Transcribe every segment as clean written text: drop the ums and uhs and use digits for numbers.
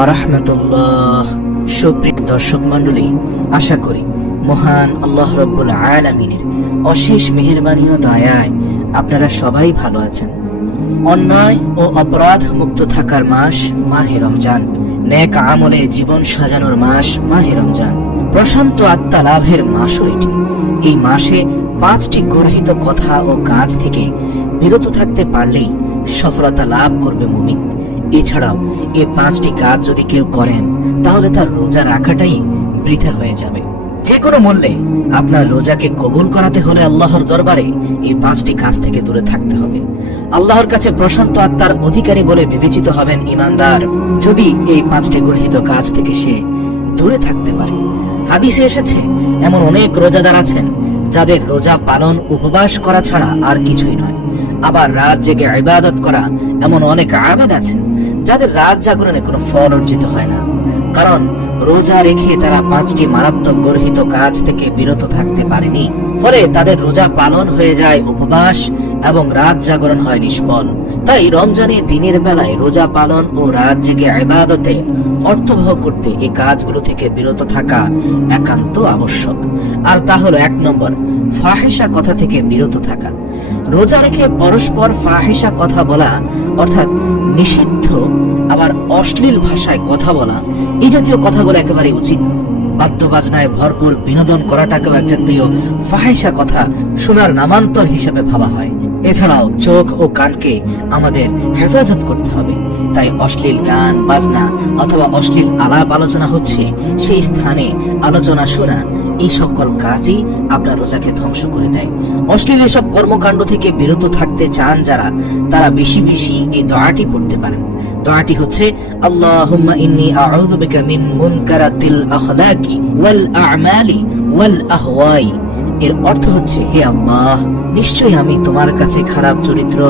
রাহমাতুল্লাহ। সুপ্রিয় দর্শক মণ্ডলী, আশা করি মহান আল্লাহ রাব্বুল আলামিনের অশেষ মেহেরবানি ও দয়ায় আপনারা সবাই ভালো আছেন। অন্যায় ও অপরাধ মুক্ত থাকার মাস মাহে রমজান, নেক আমলে জীবন সাজানোর মাস মাহে রমজান, প্রশান্ত আত্মা লাভের মাসও এটি। এই মাসে 5টি গর্হিত কথা ও কাজ থেকে বিরত থাকতে পারলেই সফলতা লাভ করবে মুমিন। এছাড়াও এই 5টি কাজ যদি কেউ করেন তাহলে তার রোজা রাখাটাই বৃথা হয়ে যাবে। যে কোনো মূল্যে আপনার রোজাকে কবুল করাতে হলে আল্লাহর দরবারে এই 5টি কাজ থেকে দূরে থাকতে হবে। আল্লাহর কাছে প্রশান্ত আত্মার অধিকারী বলে বিবেচিত হবেন ইমানদার যদি এই 5টি গর্হিত কাজ থেকে সে দূরে থাকতে পারে। হাদিসে এসেছে এমন অনেক রোজাদার আছেন যাদের রোজা পালন উপবাস করা ছাড়া আর কিছুই নয়। আবার রাত জেগে ইবাদত করা এমন অনেক আবেদ আছেন যাদের রাত জাগরণে কোনো ফল অর্জিত হয় না, কারণ রোজা রেখে তারা 5টি মারাত্মক গর্হিত কাজ থেকে বিরত থাকতে পারেনি। ফলে তাদের রোজা পালন হয়ে যায় উপবাস এবং রাত জাগরণ হয় নিষ্ফল। তাই রমজানে দিনের বেলায় রোজা পালন ও রাত জেগে ইবাদতে অর্থবহ করতে এই কাজগুলো থেকে বিরত থাকা একান্ত আবশ্যক। আর তা হলো 1 নম্বর, ফাহিশা কথা থেকে বিরত থাকা। রোজা রেখে পরস্পর ফাহিশা কথা বলা অর্থাৎ নিষিদ্ধ আবার অশ্লীল ভাষায় কথা বলা, এই জাতীয় কথাগুলো একেবারে উচিত। বাদ্য বাজনায় ভরপুর বিনোদন করাটাকেও এক জাতীয় ফাহিশা কথা শোনার নামান্তর হিসেবে ভাবা হয়। এছাড়াও চোখ ও কানকে আমাদের হেফাজত করতে হবে। তাই অশ্লীল গান বাজনা অথবা অশ্লীল আলাপ আলোচনা হচ্ছে সেই স্থানে আলোচনা শোনা, এই সকল কাজই আপনার রোজাকে ধ্বংস করে দেয়। অশ্লীল এসব কর্মকাণ্ড থেকে বিরত থাকতে চান যারা, তারা বেশি বেশি এই দোয়াটি পড়তে পারেন। দোয়াটি হচ্ছে আল্লাহুম্মা ইন্নী আউযু বিকা মিন মুনকারাতিল আখলাকি ওয়াল আ'মালি ওয়াল আহওয়াই। এর অর্থ হচ্ছে, হে আল্লাহ, নিশ্চয়ই আমি তোমার কাছে খারাপ চরিত্র,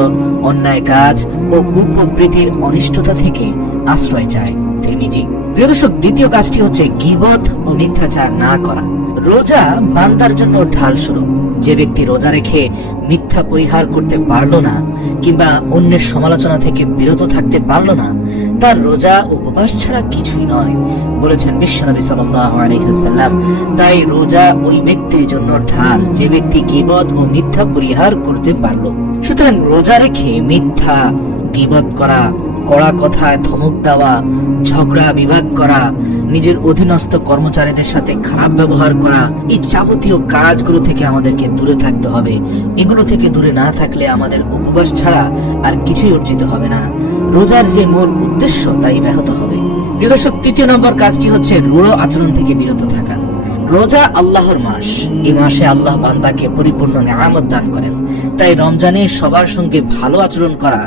অন্যায় কাজ ও কুপ্রবৃত্তির অনিষ্টতা থেকে আশ্রয় চাই। তিরমিজি। প্রিয় দর্শক, দ্বিতীয় কাজটি হচ্ছে গীবত ও মিথ্যাচার না করা। রোজা বান্দার জন্য ঢাল স্বরূপ। যে ব্যক্তি রোজা রেখে মিথ্যা পরিহার করতে পারলো না কিংবা অন্যের সমালোচনা থেকে বিরত থাকতে পারলো না, তার রোজা উপবাস ছাড়া কিছুই নয় বলেছেন বিশ্বনবী সাল্লাল্লাহু আলাইহি ওয়াসাল্লাম। তাই রোজা ওই ব্যক্তির জন্য ঢাল যে ব্যক্তি গীবত ও মিথ্যা পরিহার করতে পারলো। সুতরাং রোজা রেখে মিথ্যা, গীবত করা, কড়া কথায় ধমক দেওয়া, ঝগড়া বিবাদ করা, নিজের অধীনস্থ কর্মচারীদের সাথে খারাপ ব্যবহার করা, এই যাবতীয় কাজগুলো থেকে আমাদেরকে দূরে থাকতে হবে। এগুলো থেকে দূরে না থাকলে আমাদের উপবাস ছাড়া আর কিছুই অর্জিত হবে না। রোজার যে মূল উদ্দেশ্য তাই ব্যাহত হবে। প্রিয় দর্শক, 3 নম্বর কাজটি হচ্ছে রূঢ় আচরণ থেকে বিরত থাকা। রোজা আল্লাহর মাস। এই মাসে আল্লাহ বান্দাকে পরিপূর্ণ নিয়ামত দান করেন। তাই রমজানে সবার সঙ্গে ভালো আচরণ করা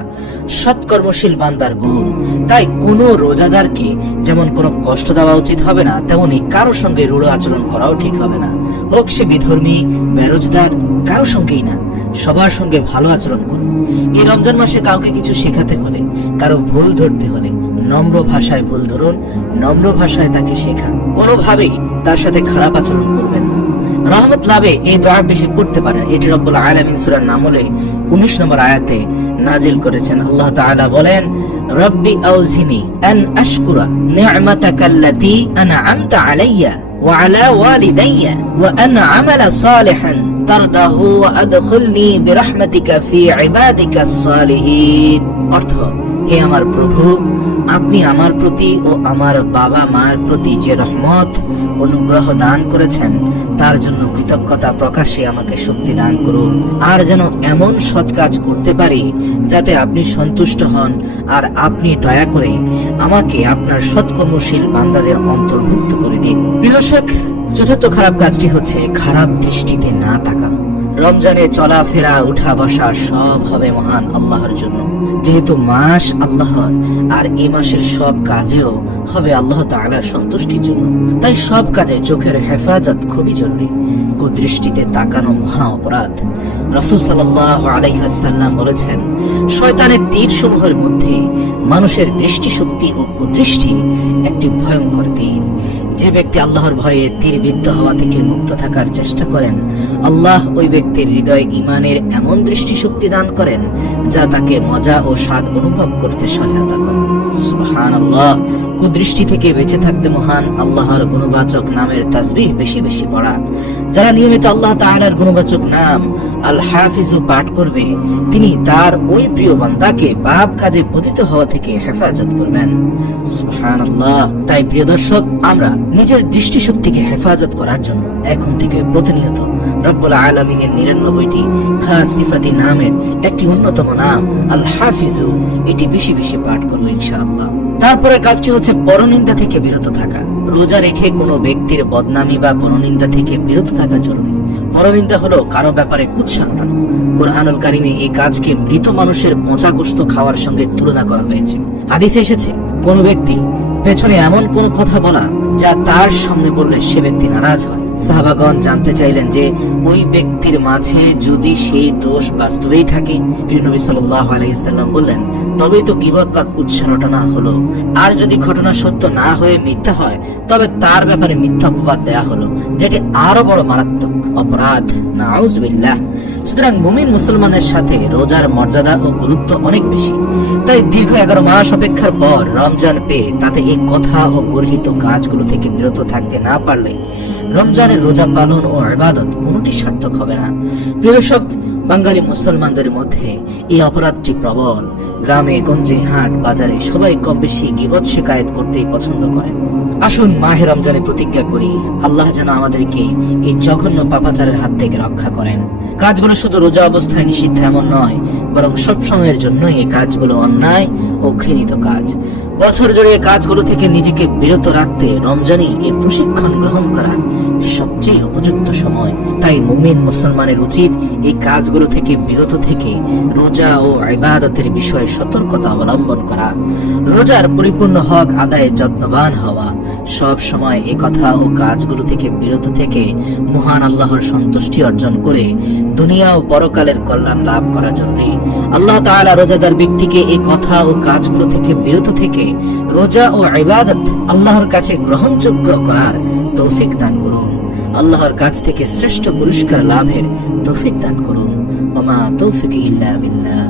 সৎকর্মশীল বান্দার গুণ। তাই কোনো রোজাদারকে যেমন কোনো কষ্ট দেওয়া উচিত হবে না, তেমনি কারো সঙ্গে রূঢ় আচরণ করাও ঠিক হবে না। হোক সে বিধর্মী, বেরোজগার, কারো সঙ্গেই না, সবার সঙ্গে ভালো আচরণ করুন। এই রমজান মাসে কাউকে কিছু শেখাতে হলে, কারো ভুল ধরতে হলে নম্র ভাষায় ভুল ধরুন, নম্র ভাষায় তাকে শেখান। কোনোভাবেই তার সাথে খারাপ আচরণ করবেন না। রহমত লাভে এই দোয়া বেশি পড়তে পারেন। এটি রব্বুল আলামিন সূরা নামলে 19 নম্বর আয়াতে নাজিল করেছেন। আল্লাহ তাআলা বলেন, রব্বি আউজিনি আন আশকুরা নি'মাতাকাল্লাতী আন'আমতা আলাইয়া ওয়া আলা ওয়ালিদাইয়া ওয়া আন আমালা সালিহান তারদাহু ওয়া আদখিলনি বিরহমাতিকা ফি ইবাদিকাস সালিহিন। অর্থ, হে আমার প্রভু, আপনি আমার প্রতি ও আমার বাবা মার প্রতি যে রহমত অনুগ্রহ দান করেছেন তার জন্য কৃতজ্ঞতা প্রকাশে আমাকে শক্তি দান করুন। আর যেন এমন সৎ কাজ করতে পারি যাতে আপনি সন্তুষ্ট হন, আর আপনি দয়া করে আমাকে আপনার সৎকর্মশীল বান্দাদের অন্তর্ভুক্ত করে দিন। প্রিয় দর্শক, 4র্থ খারাপ কাজটি হচ্ছে খারাপ দৃষ্টিতে না তাকানো। রমজানে চলাফেরা, উঠা বসা সব হবে মহান আল্লাহর জন্য। যেহেতু মাস আল্লাহর, আর এই মাসের সব কাজেও হবে আল্লাহ তাআলার সন্তুষ্টির জন্য, তাই সব কাজে চোখের হেফাজত খুবই জরুরি। কুদৃষ্টিতে তাকানো মহা অপরাধ। রাসূল সাল্লাল্লাহু আলাইহি ওয়াসাল্লাম বলেছেন, শয়তানের তীর সমূহের মধ্যে মানুষের দৃষ্টিশক্তি ও কুদৃষ্টি একটি ভয়ঙ্কর তীর। যে ব্যক্তি আল্লাহর ভয়ে তীরবিদ্ধ হওয়া থেকে মুক্ত থাকার চেষ্টা করেন, আল্লাহ ওই ব্যক্তির হৃদয়ে ঈমানের এমন দৃষ্টিশক্তি দান করেন যা তাকে মজা ও স্বাদ অনুভব করতে সহায়তা করে। সুবহানাল্লাহ। কুদৃষ্টি থেকে বেঁচে থাকতে মহান আল্লাহর গুণবাচক নামের তাসবিহ বেশি বেশি পড়া। যারা নিয়মিত আল্লাহ তাআলার গুণবাচক নাম আল হাফিজু পাঠ করবে, তিনি তার ওই প্রিয় বান্দাকে পাপ কাজে পতিত হওয়া থেকে হেফাজত করবেন। সুবহানাল্লাহ। তাই প্রিয় দর্শক, আমরা নিজের দৃষ্টিশক্তিকে হেফাজত করার জন্য এখন থেকে প্রতিনিয়ত রব্বুল আলামিনের 99টি খাস সিফাতি নামের একটি অন্যতম নাম আল হাফিজু, এটি বেশি বেশি পাঠ করব ইনশাআল্লাহ। তারপরের কাজটি হচ্ছে পরনিন্দা থেকে বিরত থাকা। রোজা রেখে কোনো ব্যক্তির বদনামি বা পরনিন্দা থেকে বিরত থাকা জরুরি। পরনিন্দা হলো কারো ব্যাপারে কুৎসা রটানো। কুরআনুল কারীমে এই কাজকে মৃত মানুষের পচা গোশত খাওয়ার সঙ্গে তুলনা করা হয়েছে। হাদিসে এসেছে, কোন ব্যক্তি পেছনে এমন কোন কথা বলা যা তার সামনে বললে সে ব্যক্তি নারাজ হয়। সাহাবাগণ জানতে চাইলেন যে ওই ব্যক্তির মাঝে যদি সেই দোষ বাস্তবেই থাকে, প্রিয় নবী সাল্লাল্লাহু আলাইহি ওয়াসাল্লাম বললেন, তবেই তো গীবত বা কুৎসা রটনা হলো। আর যদি ঘটনা সত্য না হয়ে মিথ্যা হয়, তবে তার ব্যাপারে মিথ্যা অপবাদ দেয়া হলো, যেটি আরো বড় মারাত্মক অপরাধ। নাউযুবিল্লাহ। সুতরাং মুমিন মুসলমানের সাথে রোজার মর্যাদা ও গুরুত্ব অনেক বেশি। তাই দীর্ঘ 11 মাস অপেক্ষার পর রমজান পেয়ে তাতে এই কথা ও গর্হিত কাজগুলো থেকে বিরত থাকতে না পারলে রমজানের রোজা পালন ও ইবাদত কোনটি সার্থক হবে না। প্রিয় দর্শক, বাঙালি মুসলমানদের মধ্যে এই অপরাধটি প্রবল। গ্রামে গঞ্জে হাট বাজারে সবাই কম বেশি গীবত শিকায়েত করতেই পছন্দ করেন। আসুন মাহে রমজানে প্রতিজ্ঞা করি, আল্লাহ যেন আমাদেরকে এই জঘন্য পাপাচারের হাত থেকে রক্ষা করেন। কাজগুলো শুধু রোজা অবস্থায় নিষিদ্ধ এমন নয়, বরং সব সময়ের জন্য এই কাজগুলো অন্যায় ও ঘৃণিত কাজ। বছর জুড়ে এই কাজগুলো থেকে নিজেকে বিরত রাখতে রমজানই এই প্রশিক্ষণ গ্রহণ করার সবচেয়ে উপযুক্ত সময়। তাই মুমিন মুসলমানের উচিত এই কাজগুলো থেকে বিরত থেকে রোজা ও ইবাদতের বিষয়ে সতর্কতা অবলম্বন করা, রোজার পরিপূর্ণ হক আদায়ে যত্নবান হওয়া, সব সময় এই কথা ও কাজগুলো থেকে বিরত থেকে মহান আল্লাহর সন্তুষ্টি অর্জন করে দুনিয়া ও পরকালের কল্যাণ লাভ করা জরুরি। আল্লাহ তাআলা রোজাদার ব্যক্তিকে এই কথা ও কাজগুলো থেকে বিরত থেকে রোজা ও ইবাদত আল্লাহর কাছে গ্রহণযোগ্য করার তৌফিক দান করুন। আল্লাহর কাছ থেকে শ্রেষ্ঠ পুরস্কার লাভের তৌফিক দান করুন। ওয়া মা তৌফিক ইল্লা বিল্লাহ।